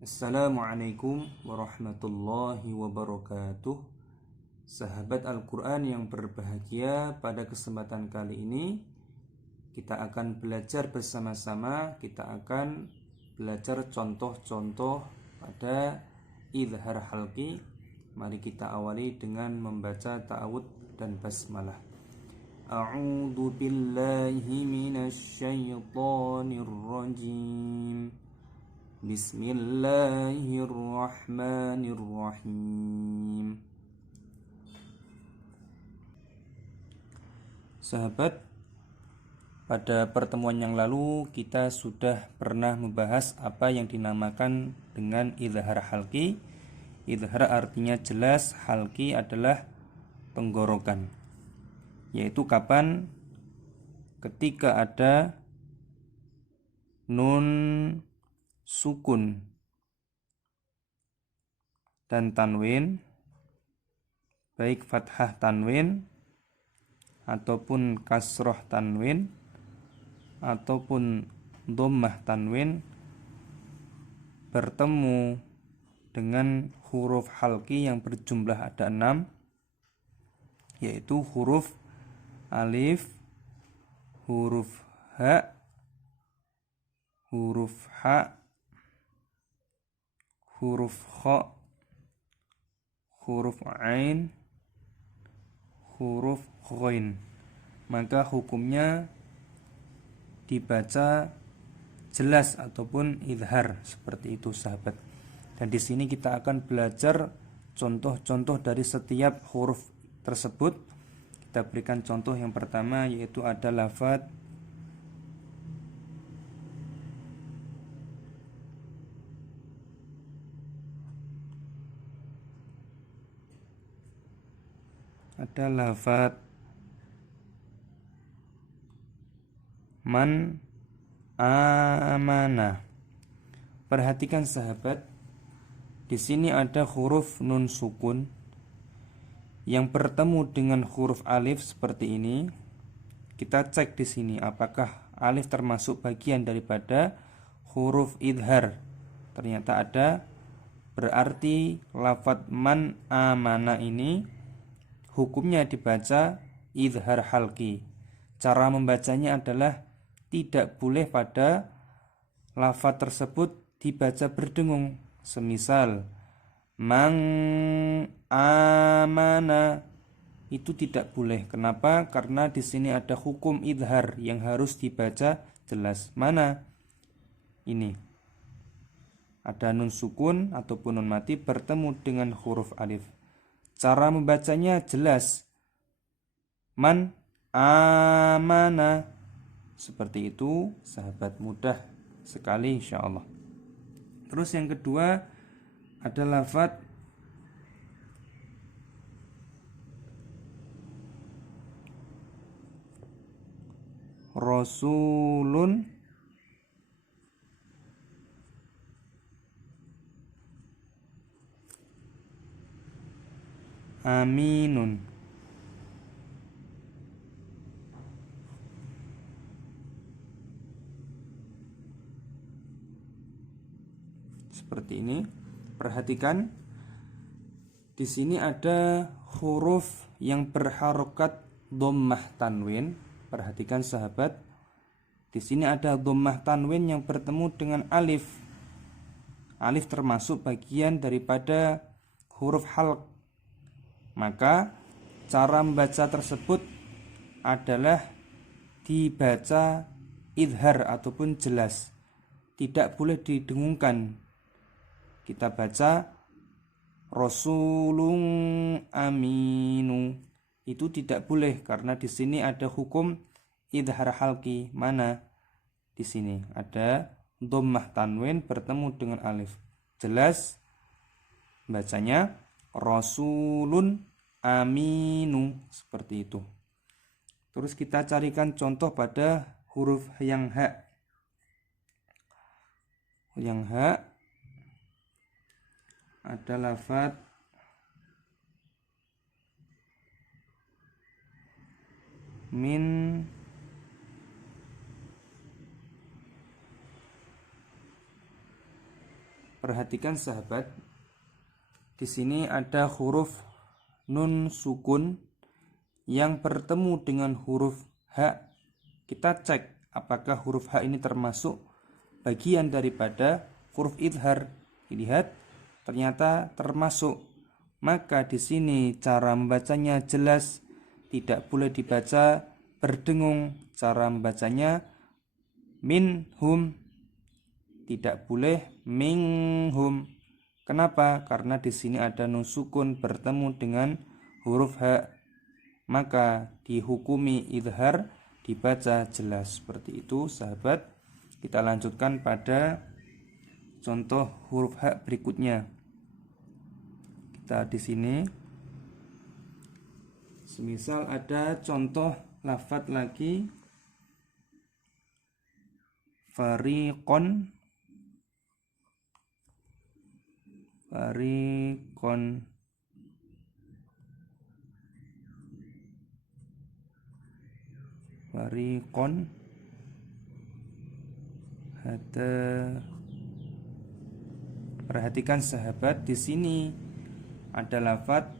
Assalamualaikum warahmatullahi wabarakatuh. Sahabat Al-Quran yang berbahagia, pada kesempatan kali ini kita akan belajar bersama-sama. Kita akan belajar contoh-contoh pada idhar halqi. Mari kita awali dengan membaca ta'awudz dan basmalah. A'udzu billahi minasy syaithanir rajim. Bismillahirrahmanirrahim. Sahabat, pada pertemuan yang lalu kita sudah pernah membahas apa yang dinamakan dengan idhar halqi. Idhar artinya jelas, halqi adalah tenggorokan, yaitu kapan? Ketika ada nun sukun dan tanwin, baik fathah tanwin ataupun kasroh tanwin ataupun dhammah tanwin, bertemu dengan huruf halqi yang berjumlah ada 6, yaitu huruf alif, huruf ha, huruf ha, huruf kha, huruf ain, huruf ghain. Maka hukumnya dibaca jelas ataupun idhar, seperti itu sahabat. Dan di sini kita akan belajar contoh-contoh dari setiap huruf tersebut. Kita berikan contoh yang pertama, yaitu ada lafadz man amana. Perhatikan sahabat, di sini ada huruf nun sukun yang bertemu dengan huruf alif seperti ini. Kita cek di sini apakah alif termasuk bagian daripada huruf idhar. Ternyata ada, berarti lafadz man amana ini hukumnya dibaca idhar halqi. Cara membacanya adalah tidak boleh pada lafadz tersebut dibaca berdengung. Semisal mang amana, itu tidak boleh. Kenapa? Karena di sini ada hukum idhar yang harus dibaca jelas. Mana? Ini ada nun sukun ataupun nun mati bertemu dengan huruf alif. Cara membacanya jelas, man amana. Seperti itu sahabat, mudah sekali insyaallah. Terus yang kedua ada lafadz rasulun aminun. Seperti ini. Perhatikan, di sini ada huruf yang berharokat dhammah tanwin. Perhatikan sahabat, di sini ada dhammah tanwin yang bertemu dengan alif. Alif termasuk bagian daripada huruf halq. Maka cara membaca tersebut adalah dibaca idhar ataupun jelas, tidak boleh didengungkan. Kita baca rasulun aminu, itu tidak boleh karena di sini ada hukum idhar halqi. Mana? Di sini ada dhammah tanwin bertemu dengan alif. Jelas bacanya rasulun aminu, seperti itu. Terus kita carikan contoh pada huruf yang ha. Yang ha ada lafadz min Perhatikan sahabat, di sini ada huruf nun sukun yang bertemu dengan huruf H. Kita cek apakah huruf H ini termasuk bagian daripada huruf idhar. Lihat, ternyata termasuk. Maka di sini cara membacanya jelas, tidak boleh dibaca berdengung. Cara membacanya minhum, tidak boleh minhum. Kenapa? Karena di sini ada nun sukun bertemu dengan huruf H. Maka dihukumi idhar, dibaca jelas. Seperti itu sahabat. Kita lanjutkan pada contoh huruf H berikutnya. Kita di sini semisal ada contoh lafadz lagi, fariqon, fariqon, fariqon, hada. Perhatikan sahabat, di sini ada lafadz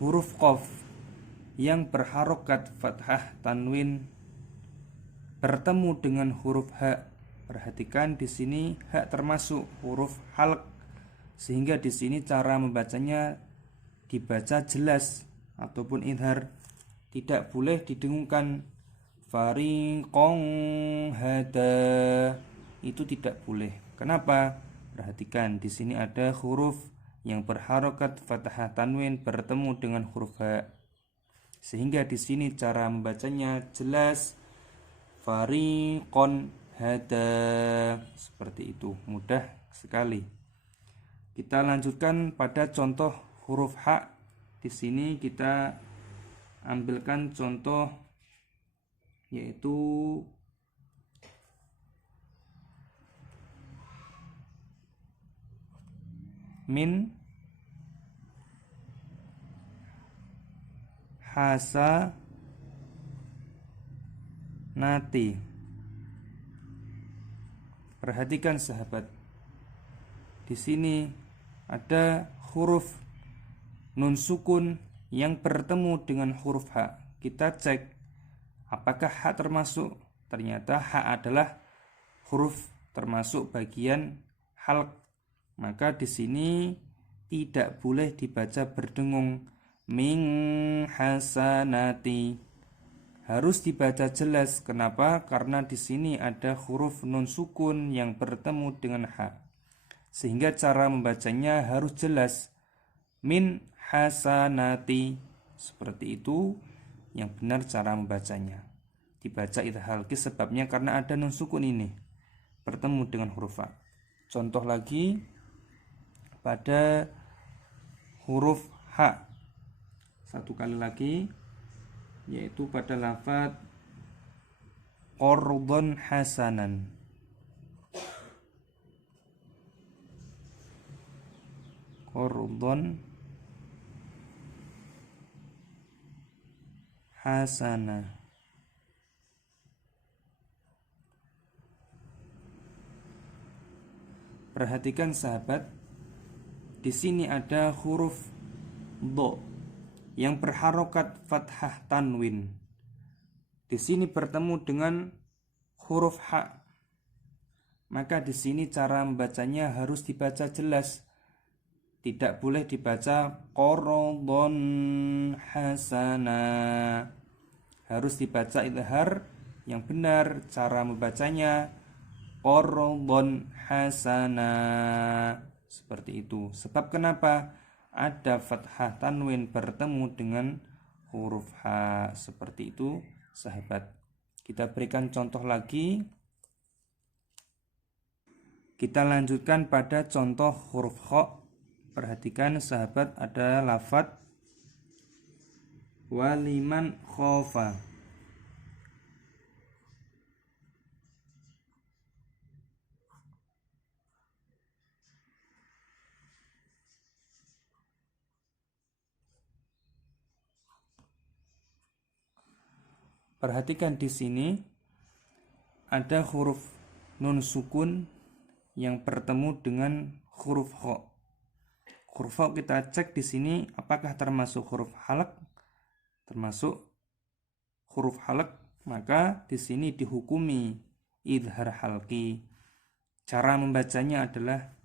huruf qaf yang berharokat fathah tanwin bertemu dengan huruf H. Perhatikan di sini H termasuk huruf halq, sehingga di sini cara membacanya dibaca jelas ataupun idhar, tidak boleh didengungkan. Fariqon hada, itu tidak boleh. Kenapa? Perhatikan di sini ada huruf yang berharokat fathah tanwin bertemu dengan huruf H, sehingga di sini cara membacanya jelas. Fariqon hada, seperti itu, mudah sekali. Kita lanjutkan pada contoh huruf H. Di sini kita ambilkan contoh yaitu min, hasa, nati. Perhatikan sahabat, di sini ada huruf nun sukun yang bertemu dengan huruf H. Kita cek apakah H termasuk. Ternyata H adalah huruf termasuk bagian halq. Maka di sini tidak boleh dibaca berdengung. Min hasanati, harus dibaca jelas. Kenapa? Karena di sini ada huruf nun sukun yang bertemu dengan H, sehingga cara membacanya harus jelas. Min hasanati, seperti itu yang benar cara membacanya. Dibaca idhar, sebabnya karena ada nun sukun ini bertemu dengan huruf A. Contoh lagi pada huruf H, satu kali lagi, yaitu pada lafadz qardhan hasanan. Qardhan hasana. Perhatikan sahabat, di sini ada huruf dho yang berharokat fathah tanwin. Di sini bertemu dengan huruf H. Maka di sini cara membacanya harus dibaca jelas. Tidak boleh dibaca qardhan hasana. Harus dibaca idhar yang benar. Cara membacanya qardhan hasana, seperti itu. Sebab kenapa? Ada fathah tanwin bertemu dengan huruf H, seperti itu sahabat. Kita berikan contoh lagi. Kita lanjutkan pada contoh huruf kha. Perhatikan sahabat, ada lafadz waliman khofa. Perhatikan di sini ada huruf nun sukun yang bertemu dengan huruf kha. Huruf kha kita cek di sini apakah termasuk huruf halq. Termasuk huruf halq, maka di sini dihukumi idhar halqi. Cara membacanya adalah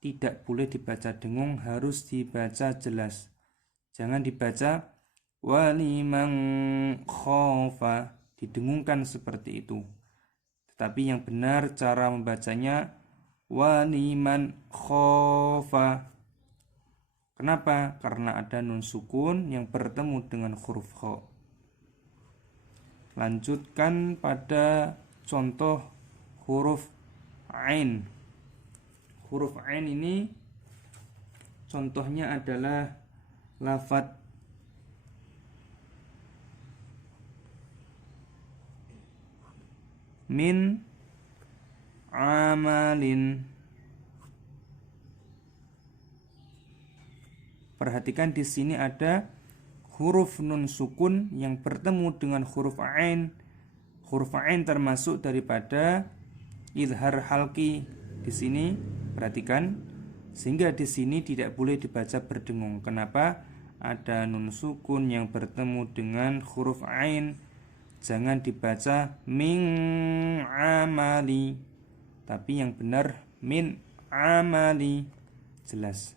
tidak boleh dibaca dengung, harus dibaca jelas. Jangan dibaca waliman khofa, didengungkan seperti itu. Tetapi yang benar cara membacanya waliman khofa. Kenapa? Karena ada nun sukun yang bertemu dengan huruf kha. Lanjutkan pada contoh huruf ain. Huruf ain ini contohnya adalah lafadz min amalin. Perhatikan di sini ada huruf nun sukun yang bertemu dengan huruf ain. Huruf ain termasuk daripada idhar halqi. Di sini perhatikan, sehingga di sini tidak boleh dibaca berdengung. Kenapa? Ada nun sukun yang bertemu dengan huruf ain. Jangan dibaca min amali, tapi yang benar min amali. Jelas.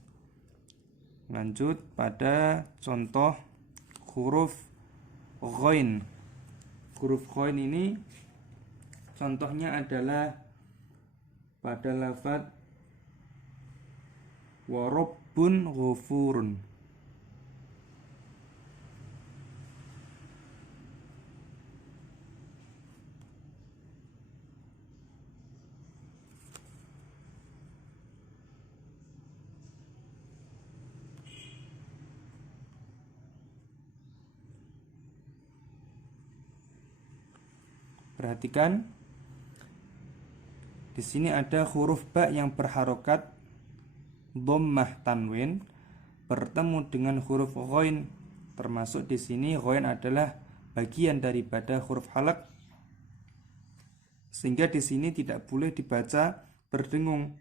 Lanjut pada contoh huruf ghain. Huruf ghain ini contohnya adalah pada lafadz wa rabbun ghafurun. Perhatikan di sini ada huruf ba yang berharokat dhammah tanwin bertemu dengan huruf ghain. Termasuk di sini ghain adalah bagian daripada huruf halq, sehingga di sini tidak boleh dibaca berdengung.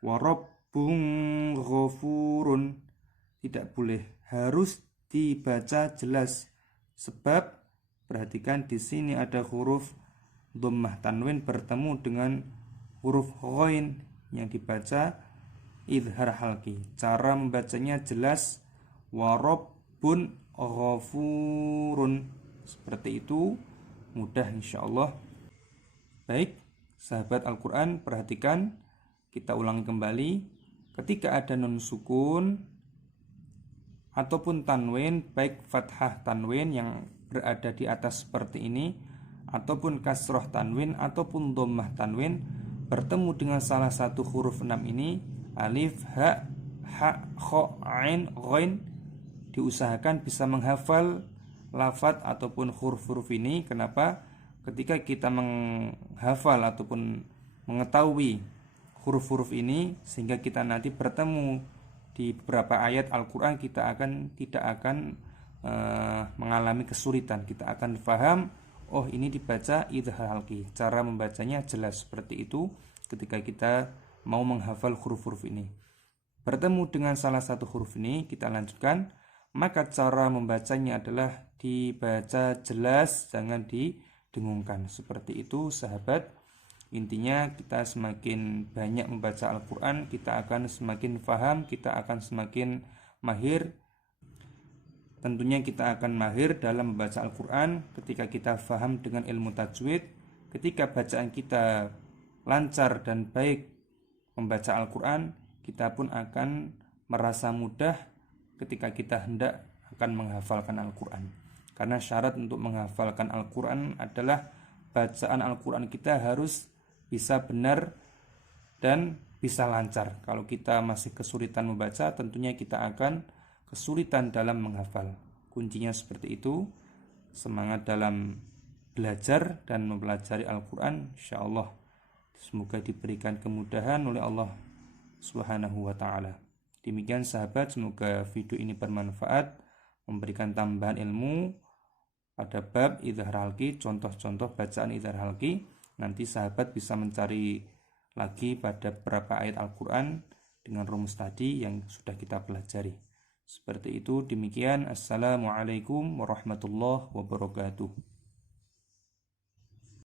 Wa rabbun ghafurun, tidak boleh, harus dibaca jelas. Sebab perhatikan di sini ada huruf dhammah tanwin bertemu dengan huruf ghain yang dibaca idhar halqi. Cara membacanya jelas, wa rabbun ghafurun. Seperti itu, mudah insyaallah. Baik, sahabat Al-Quran, perhatikan, kita ulangi kembali. Ketika ada nun sukun ataupun tanwin, baik fathah tanwin yang berada di atas seperti ini, ataupun kasroh tanwin, ataupun dhammah tanwin, bertemu dengan salah satu huruf 6 ini, alif, ha, kha, ain, ghain, diusahakan bisa menghafal lafadz ataupun huruf-huruf ini. Kenapa? Ketika kita menghafal ataupun mengetahui huruf-huruf ini, sehingga kita nanti bertemu di beberapa ayat Al-Quran, kita tidak akan mengalami kesulitan. Kita akan paham, oh ini dibaca idhar halqi. Cara membacanya jelas seperti itu ketika kita mau menghafal huruf-huruf ini. Bertemu dengan salah satu huruf ini, kita lanjutkan. Maka cara membacanya adalah dibaca jelas, jangan didengungkan. Seperti itu sahabat. Intinya kita semakin banyak membaca Al-Quran, kita akan semakin paham, kita akan semakin mahir. Tentunya kita akan mahir dalam membaca Al-Quran ketika kita paham dengan ilmu tajwid. Ketika bacaan kita lancar dan baik membaca Al-Quran, kita pun akan merasa mudah ketika kita hendak akan menghafalkan Al-Quran. Karena syarat untuk menghafalkan Al-Quran adalah bacaan Al-Quran kita harus bisa benar dan bisa lancar. Kalau kita masih kesulitan membaca, tentunya kita akan kesulitan dalam menghafal. Kuncinya seperti itu. Semangat dalam belajar dan mempelajari Al-Quran, insyaallah. Semoga diberikan kemudahan oleh Allah Subhanahu wa ta'ala. Demikian sahabat, semoga video ini bermanfaat, memberikan tambahan ilmu pada bab idhar halqi, contoh-contoh bacaan idhar halqi. Nanti sahabat bisa mencari lagi pada beberapa ayat Al-Quran dengan rumus tadi yang sudah kita pelajari. Seperti itu, demikian. Assalamualaikum warahmatullahi wabarakatuh.